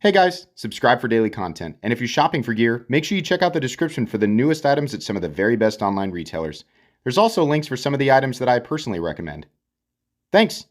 Hey guys, subscribe for daily content. And if you're shopping for gear, make sure you check out the description for the newest items at some of the very best online retailers. There's also links for some of the items that I personally recommend. Thanks!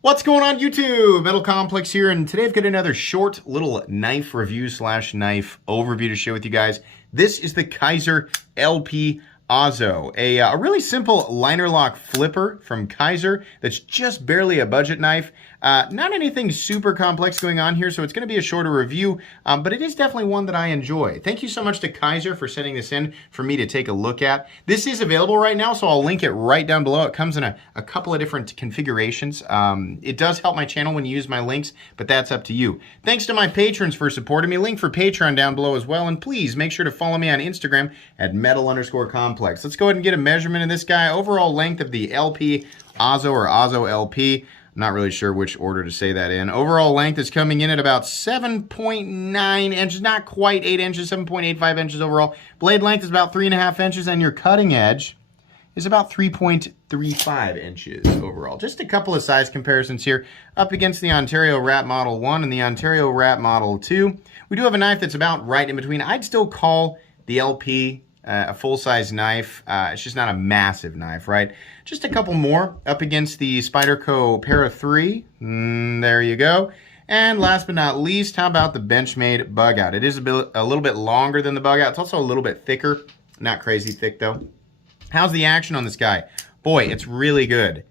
What's going on YouTube? Metal Complex here, and today I've got another short little knife review / knife overview to share with you guys. This is the Kizer LP Azo, a really simple liner lock flipper from Kizer that's just barely a budget knife. Not anything super complex going on here, so it's going to be a shorter review, but it is definitely one that I enjoy. Thank you so much to Kizer for sending this in for me to take a look at. This is available right now, so I'll link it right down below. It comes in a couple of different configurations. It does help my channel when you use my links, but that's up to you. Thanks to my patrons for supporting me. Link for Patreon down below as well, and please make sure to follow me on Instagram at metal_complex. Let's go ahead and get a measurement of this guy. Overall length of the LP Azo or Azo LP. I'm not really sure which order to say that in. Overall length is coming in at about 7.9 inches, not quite 8 inches, 7.85 inches overall. Blade length is about 3.5 inches, and your cutting edge is about 3.35 inches overall. Just a couple of size comparisons here up against the Ontario Rat Model 1 and the Ontario Rat Model 2. We do have a knife that's about right in between. I'd still call the LP a full-size knife. It's just not a massive knife, right? Just a couple more up against the Spyderco Para 3. There you go. And last but not least, how about the Benchmade Bug Out? It is a little bit longer than the Bug Out. It's also a little bit thicker. Not crazy thick, though. How's the action on this guy? Boy, it's really good.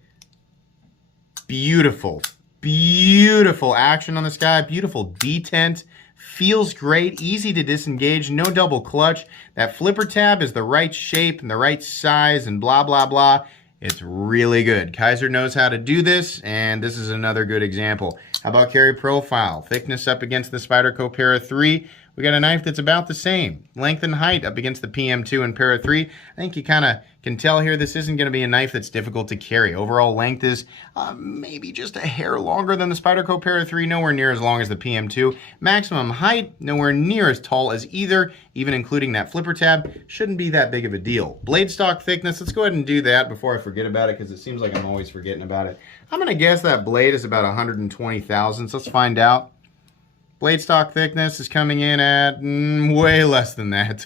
Beautiful. Beautiful action on this guy. Beautiful detent. Feels great, easy to disengage, no double clutch. That flipper tab is the right shape and the right size and blah, blah, blah. It's really good. Kizer knows how to do this, and this is another good example. How about carry profile? Thickness up against the Spyderco Para 3. We got a knife that's about the same. Length and height up against the PM2 and Para 3. I think you kind of can tell here this isn't going to be a knife that's difficult to carry. Overall length is maybe just a hair longer than the Spyderco Para 3, nowhere near as long as the PM2. Maximum height, nowhere near as tall as either, even including that flipper tab. Shouldn't be that big of a deal. Blade stock thickness, let's go ahead and do that before I forget about it, because it seems like I'm always forgetting about it. I'm going to guess that blade is about 120 thousandths. Let's find out. Blade stock thickness is coming in at way less than that.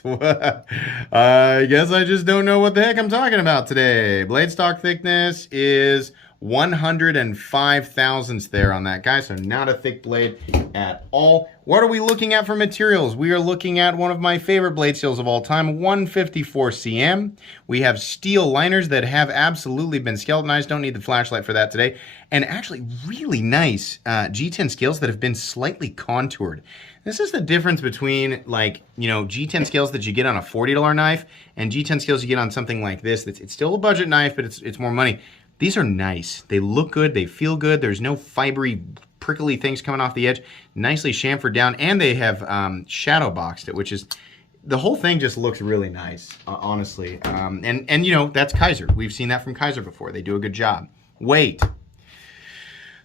I guess I just don't know what the heck I'm talking about today. Blade stock thickness is 105 thousandths there on that guy, so not a thick blade at all. What are we looking at for materials? We are looking at one of my favorite blade steels of all time, 154 cm. We have steel liners that have absolutely been skeletonized. Don't need the flashlight for that today. And actually really nice G10 scales that have been slightly contoured. This is the difference between, like, you know, G10 scales that you get on a $40 knife and G10 scales you get on something like this. It's still a budget knife, but it's more money. These are nice. They look good. They feel good. There's no fibery, prickly things coming off the edge. Nicely chamfered down, and they have shadow boxed it, which is, the whole thing just looks really nice, honestly. And you know, that's Kizer. We've seen that from Kizer before. They do a good job. Weight.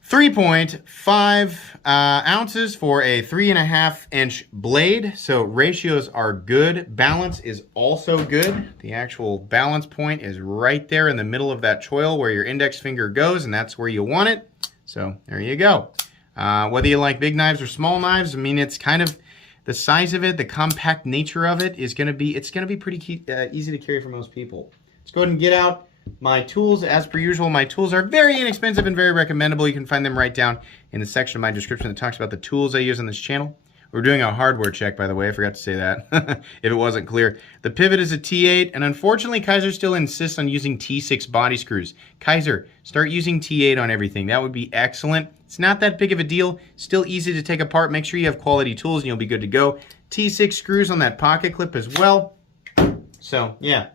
3.5 ounces for a 3.5 inch blade, so ratios are good. Balance is also good. The actual balance point is right there in the middle of that choil where your index finger goes, and that's where you want it. So there you go. Whether you like big knives or small knives, I mean, it's kind of the size of it, the compact nature of it is going to be, it's going to be pretty easy to carry for most people. Let's go ahead and get out my tools. As per usual, my tools are very inexpensive and very recommendable. You can find them right down in the section of my description that talks about the tools I use on this channel. We're doing a hardware check, by the way. I forgot to say that if it wasn't clear. The pivot is a T8, and unfortunately, Kizer still insists on using T6 body screws. Kizer, start using T8 on everything. That would be excellent. It's not that big of a deal. Still easy to take apart. Make sure you have quality tools, and you'll be good to go. T6 screws on that pocket clip as well. So, yeah.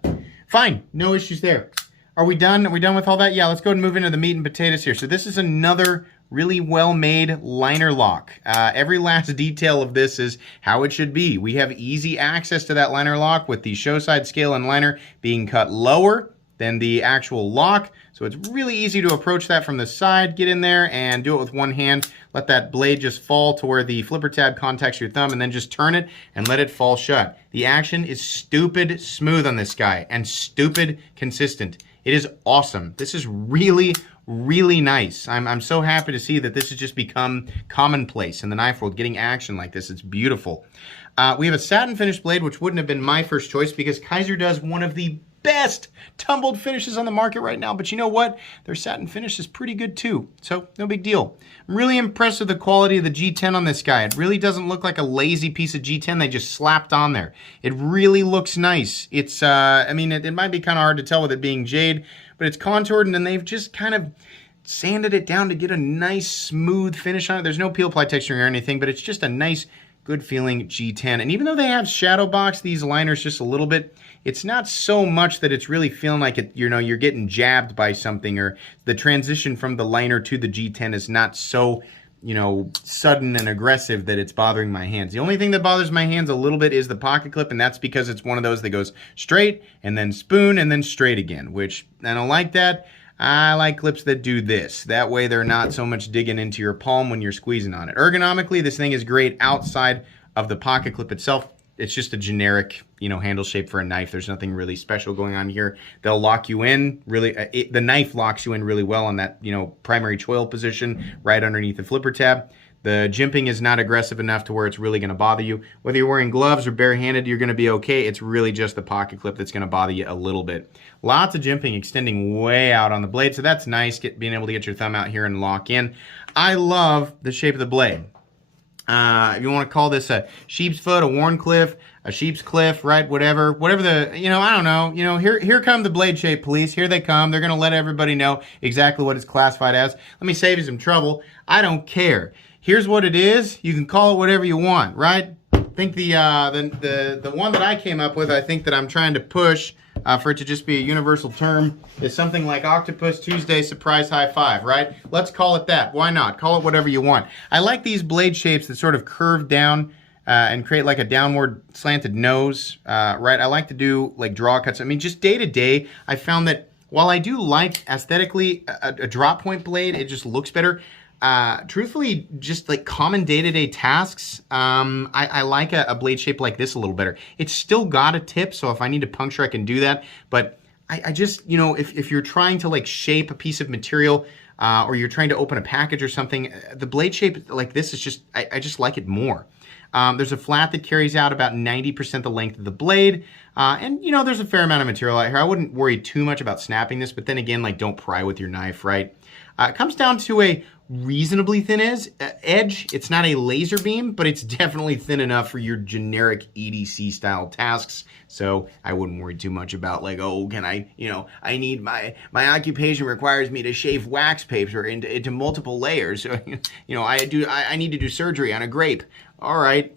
Fine. No issues there. Are we done? Are we done with all that? Yeah, let's go and move into the meat and potatoes here. So this is another really well-made liner lock. Every last detail of this is how it should be. We have easy access to that liner lock with the show side scale and liner being cut lower than the actual lock. So it's really easy to approach that from the side, get in there and do it with one hand. Let that blade just fall to where the flipper tab contacts your thumb, and then just turn it and let it fall shut. The action is stupid smooth on this guy and stupid consistent. It is awesome. This is really, really nice. I'm so happy to see that this has just become commonplace in the knife world, getting action like this. It's beautiful. We have a satin finish blade, which wouldn't have been my first choice because Kizer does one of the best tumbled finishes on the market right now, but you know what? Their satin finish is pretty good too, so no big deal. I'm really impressed with the quality of the G10 on this guy. It really doesn't look like a lazy piece of G10 they just slapped on there. It really looks nice. It's, I mean, it might be kind of hard to tell with it being jade, but it's contoured and then they've just kind of sanded it down to get a nice smooth finish on it. There's no peel ply texturing or anything, but it's just a nice, good feeling G10. And even though they have shadow box these liners just a little bit, it's not so much that it's really feeling like it, you know, you're getting jabbed by something, or the transition from the liner to the G10 is not so, you know, sudden and aggressive that it's bothering my hands. The only thing that bothers my hands a little bit is the pocket clip, and that's because it's one of those that goes straight and then spoon and then straight again, which I don't like that. I like clips that do this. That way they're not so much digging into your palm when you're squeezing on it. Ergonomically, this thing is great outside of the pocket clip itself. It's just a generic, you know, handle shape for a knife. There's nothing really special going on here. They'll lock you in really, the knife locks you in really well on that, you know, primary choil position right underneath the flipper tab. The jimping is not aggressive enough to where it's really going to bother you. Whether you're wearing gloves or barehanded, you're going to be okay. It's really just the pocket clip that's going to bother you a little bit. Lots of jimping extending way out on the blade, so that's nice, being able to get your thumb out here and lock in. I love the shape of the blade. If you want to call this a sheep's foot, a Warncliffe, a sheep's cliff, right? Whatever the, you know, I don't know. You know, here come the blade shape police. Here they come. They're going to let everybody know exactly what it's classified as. Let me save you some trouble. I don't care. Here's what it is. You can call it whatever you want, right? I think the one that I came up with, I think that I'm trying to push for it to just be a universal term, is something like Octopus Tuesday Surprise High Five, right? Let's call it that. Why not? Call it whatever you want. I like these blade shapes that sort of curve down and create like a downward slanted nose, right? I like to do like draw cuts. I mean, just day to day, I found that while I do like aesthetically a drop point blade, it just looks better. Truthfully, just like common day-to-day tasks, I like a blade shape like this a little better. It's still got a tip, so if I need to puncture, I can do that. But I just, you know, if you're trying to like shape a piece of material, or you're trying to open a package or something, the blade shape like this is just, I just like it more. There's a flat that carries out about 90% the length of the blade. And, you know, there's a fair amount of material out here. I wouldn't worry too much about snapping this, but then again, like, don't pry with your knife, right? It comes down to a reasonably thin edge. It's not a laser beam, but it's definitely thin enough for your generic EDC style tasks. So I wouldn't worry too much about like, oh, can I, you know, I need my occupation requires me to shave wax paper into multiple layers. So, you know, I need to do surgery on a grape. All right,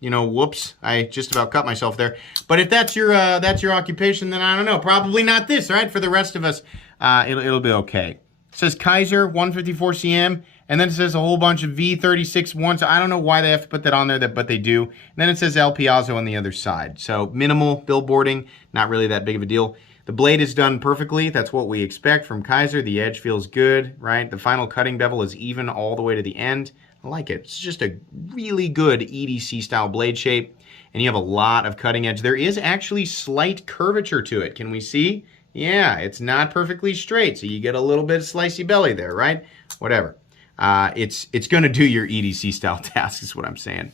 you know, whoops, I just about cut myself there. But if that's your occupation, then I don't know, probably not this, right? For the rest of us, it'll be okay. It says Kizer 154 cm, and then it says a whole bunch of V36 ones. I don't know why they have to put that on there, but they do. And then it says LP Azo on the other side. So minimal billboarding, not really that big of a deal. The blade is done perfectly. That's what we expect from Kizer. The edge feels good, right? The final cutting bevel is even all the way to the end. I like it. It's just a really good EDC style blade shape, and you have a lot of cutting edge. There is actually slight curvature to it. Can we see? Yeah, it's not perfectly straight, so you get a little bit of slicey belly there, right? Whatever. It's going to do your EDC style tasks is what I'm saying.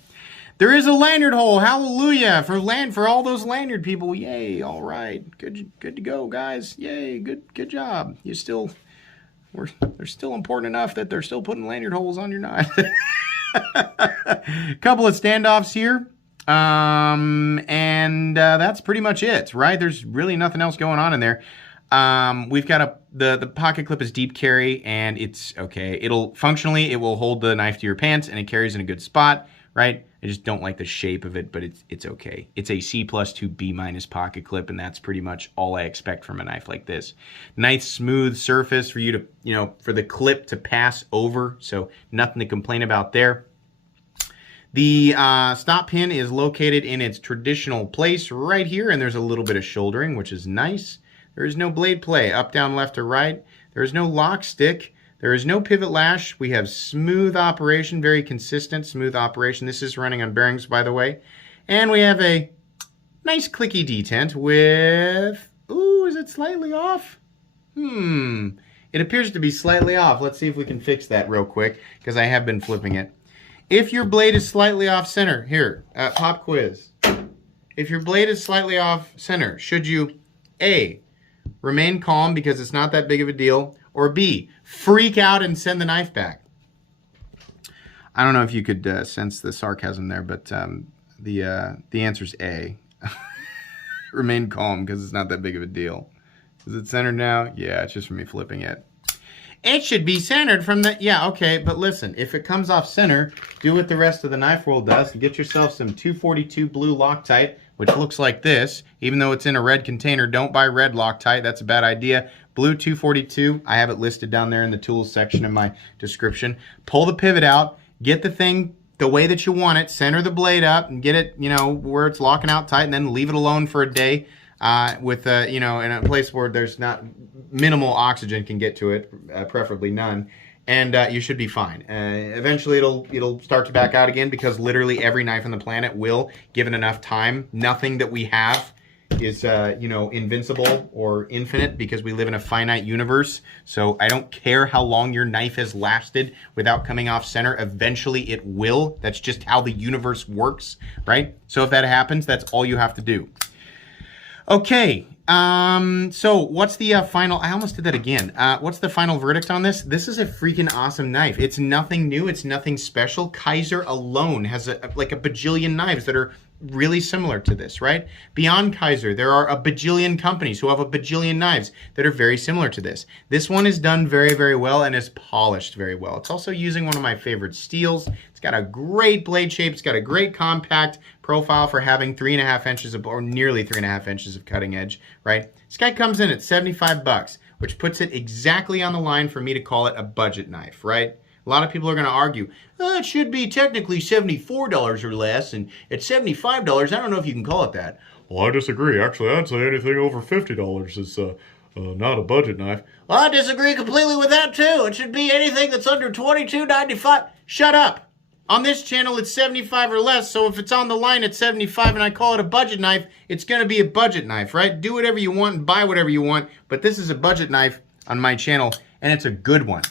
There is a lanyard hole. Hallelujah for all those lanyard people. Yay! All right, good to go, guys. Yay! Good job. They're still important enough that they're still putting lanyard holes on your knife. Couple of standoffs here. That's pretty much it, right? There's really nothing else going on in there. We've got the pocket clip is deep carry, and it's okay. Functionally, it will hold the knife to your pants, and it carries in a good spot, right? I just don't like the shape of it, but it's okay. It's a C+ to B- pocket clip, and that's pretty much all I expect from a knife like this. Nice smooth surface for you to, you know, for the clip to pass over, so nothing to complain about there. The stop pin is located in its traditional place right here, and there's a little bit of shouldering, which is nice. There is no blade play, up, down, left, or right. There is no lock stick. There is no pivot lash. We have smooth operation, very consistent smooth operation. This is running on bearings, by the way. And we have a nice clicky detent with, ooh, is it slightly off? It appears to be slightly off. Let's see if we can fix that real quick, because I have been flipping it. If your blade is slightly off center, here, pop quiz. If your blade is slightly off center, should you A, remain calm because it's not that big of a deal, or B, freak out and send the knife back? I don't know if you could sense the sarcasm there, but the answer is A. Remain calm because it's not that big of a deal. Is it centered now? Yeah, it's just from me flipping it. It should be centered from the... Yeah, okay, but listen, if it comes off center, do what the rest of the knife world does and get yourself some 242 blue Loctite, which looks like this. Even though it's in a red container, don't buy red Loctite. That's a bad idea. Blue 242, I have it listed down there in the tools section of my description. Pull the pivot out, get the thing the way that you want it, center the blade up and get it, you know, where it's locking out tight, and then leave it alone for a day with, you know, in a place where there's not minimal oxygen can get to it, preferably none, and you should be fine. Eventually it'll start to back out again, because literally every knife on the planet will, given enough time. Nothing that we have is, you know, invincible or infinite, because we live in a finite universe. So I don't care how long your knife has lasted without coming off center. Eventually it will. That's just how the universe works, right? So if that happens, that's all you have to do. Okay, so what's the final... I almost did that again. What's the final verdict on this? This is a freaking awesome knife. It's nothing new. It's nothing special. Kizer alone has like a bajillion knives that are really similar to this, right? Beyond Kizer, there are a bajillion companies who have a bajillion knives that are very similar to this. This one is done very, very well and is polished very well. It's also using one of my favorite steels. It's got a great blade shape. It's got a great compact profile for having 3.5 inches of, or nearly 3.5 inches of cutting edge, right? This guy comes in at 75 bucks, which puts it exactly on the line for me to call it a budget knife, right? A lot of people are going to argue, oh, it should be technically $74 or less, and at $75, I don't know if you can call it that. Well, I disagree. Actually, I'd say anything over $50 is not a budget knife. Well, I disagree completely with that, too. It should be anything that's under $22.95. Shut up. On this channel, it's 75 or less, so if it's on the line at 75 and I call it a budget knife, it's going to be a budget knife, right? Do whatever you want and buy whatever you want, but this is a budget knife on my channel, and it's a good one.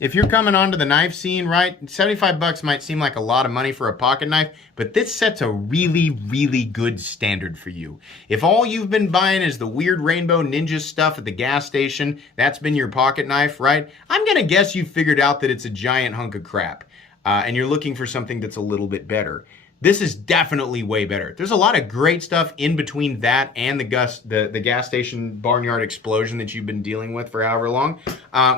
If you're coming onto the knife scene, right, 75 bucks might seem like a lot of money for a pocket knife, but this sets a really, really good standard for you. If all you've been buying is the weird rainbow ninja stuff at the gas station, that's been your pocket knife, right? I'm going to guess you figured out that it's a giant hunk of crap, and you're looking for something that's a little bit better. This is definitely way better. There's a lot of great stuff in between that and the gas station barnyard explosion that you've been dealing with for however long.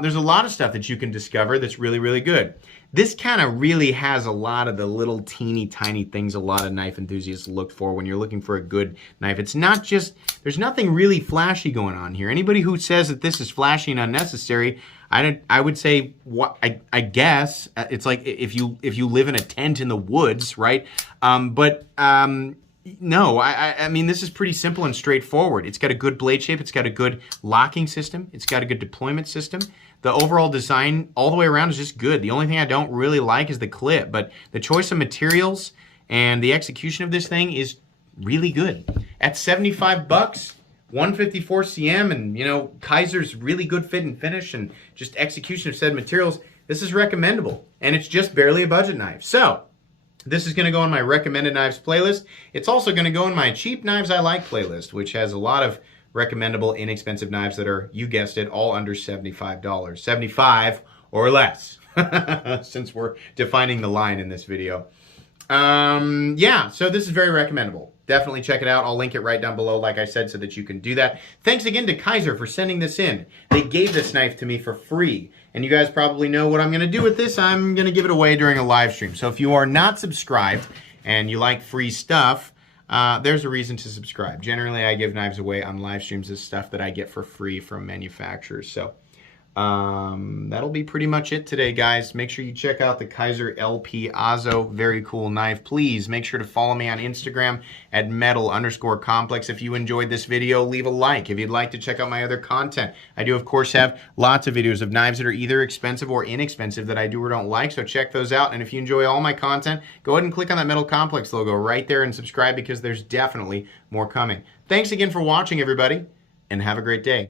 There's a lot of stuff that you can discover that's really, really good. This kind of really has a lot of the little teeny tiny things a lot of knife enthusiasts look for when you're looking for a good knife. It's not just, there's nothing really flashy going on here. Anybody who says that this is flashy and unnecessary, I would say, I guess it's like if you live in a tent in the woods, right? No, I mean, this is pretty simple and straightforward. It's got a good blade shape. It's got a good locking system. It's got a good deployment system. The overall design all the way around is just good. The only thing I don't really like is the clip, but the choice of materials and the execution of this thing is really good. At 75 bucks, 154 cm, and you know, Kizer's really good fit and finish and just execution of said materials, this is recommendable, and it's just barely a budget knife. So this is going to go on my recommended knives playlist. It's also going to go in my cheap knives I like playlist, which has a lot of recommendable inexpensive knives that are, you guessed it, all under $75. 75 or less, since we're defining the line in this video. Yeah, so this is very recommendable. Definitely check it out. I'll link it right down below, like I said, so that you can do that. Thanks again to Kizer for sending this in. They gave this knife to me for free. And you guys probably know what I'm going to do with this. I'm going to give it away during a live stream. So if you are not subscribed and you like free stuff, there's a reason to subscribe. Generally, I give knives away on live streams as stuff that I get for free from manufacturers. So that'll be pretty much it today, guys. Make sure you check out the Kizer LP Azo. Very cool knife. Please make sure to follow me on Instagram at metal_complex. If you enjoyed this video, leave a like. If you'd like to check out my other content, I do, of course, have lots of videos of knives that are either expensive or inexpensive that I do or don't like, so check those out. And if you enjoy all my content, go ahead and click on that Metal Complex logo right there and subscribe, because there's definitely more coming. Thanks again for watching, everybody, and have a great day.